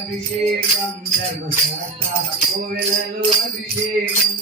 అభిషేకం ధర్మశాస్త్ర కోవెలలో అభిషేకం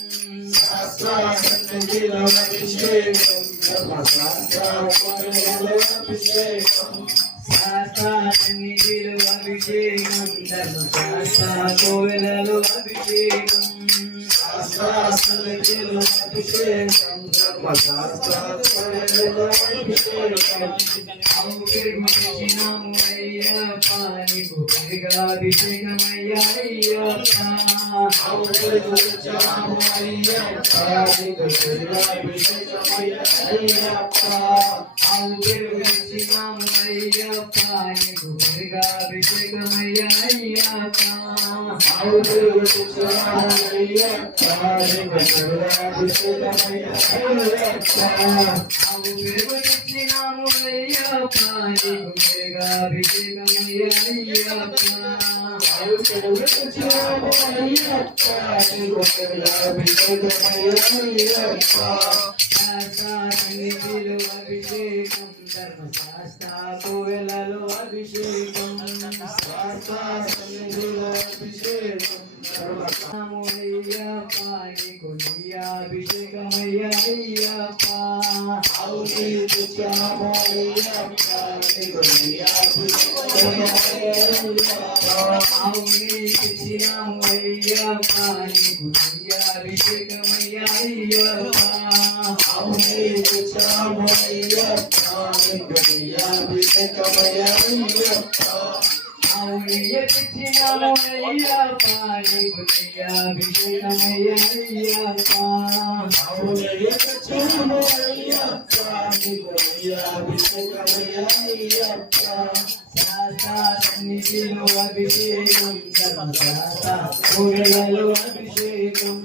కోవెలలో అభిషేకం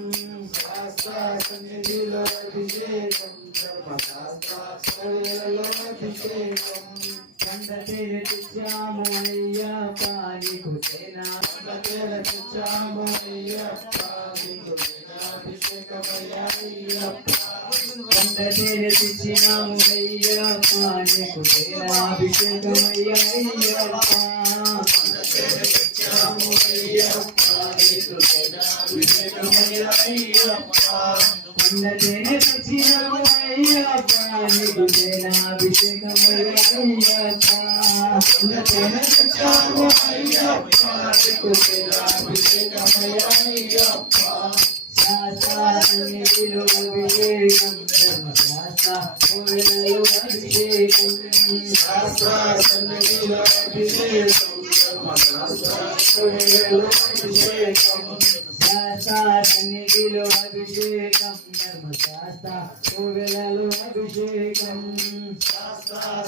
సన్నిధిలో అభిషేకం ధర్మశాస్త్ర కోవెలలో అభిషేకం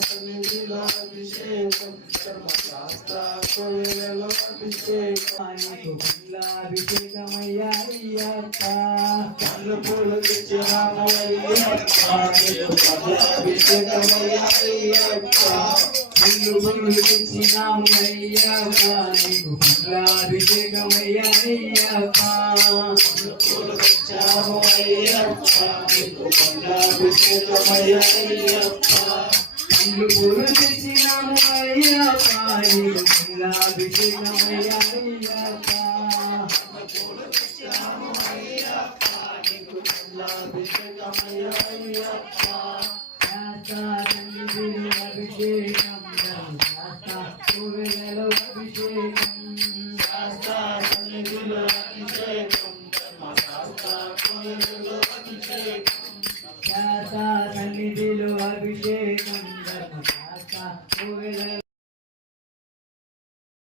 సన్నిధిలో అభిషేకం ధర్మశాస్త్ర కోవెలలో అభిషేకం అభిషేకమయ్యా అయ్యప్ప కళ్ళు పూలు తెచ్చినామయ్యప్ప అభిషేకమయ్యా అయ్యప్ప కళ్ళు పూలు తెచ్చినాము అయ్యప్ప నీకు అభిషేకమయ్యా అయ్యప్ప పూలు తెచ్చాము అయ్యప్ప నీకు అభిషేకమయ్యా అయ్యప్ప కళ్ళు పూలు తెచ్చినాము అయ్యప్ప నీకు అభిషేకమయ్యా అయ్యప్ప పూలు తెచ్చాము అయ్యప్ప నీకు అభిషేకమయ్యా అయ్యప్ప సన్నిధిలో అభిషేకం ధర్మశాస్త్ర కోవెలలో అభిషేకం సన్నిధిలో అభిషేకం ధర్మశాస్త్ర కోవెలలో అభిషేకం సన్నిధిలో అభిషేకం ధర్మశాస్త్ర కోవెలలో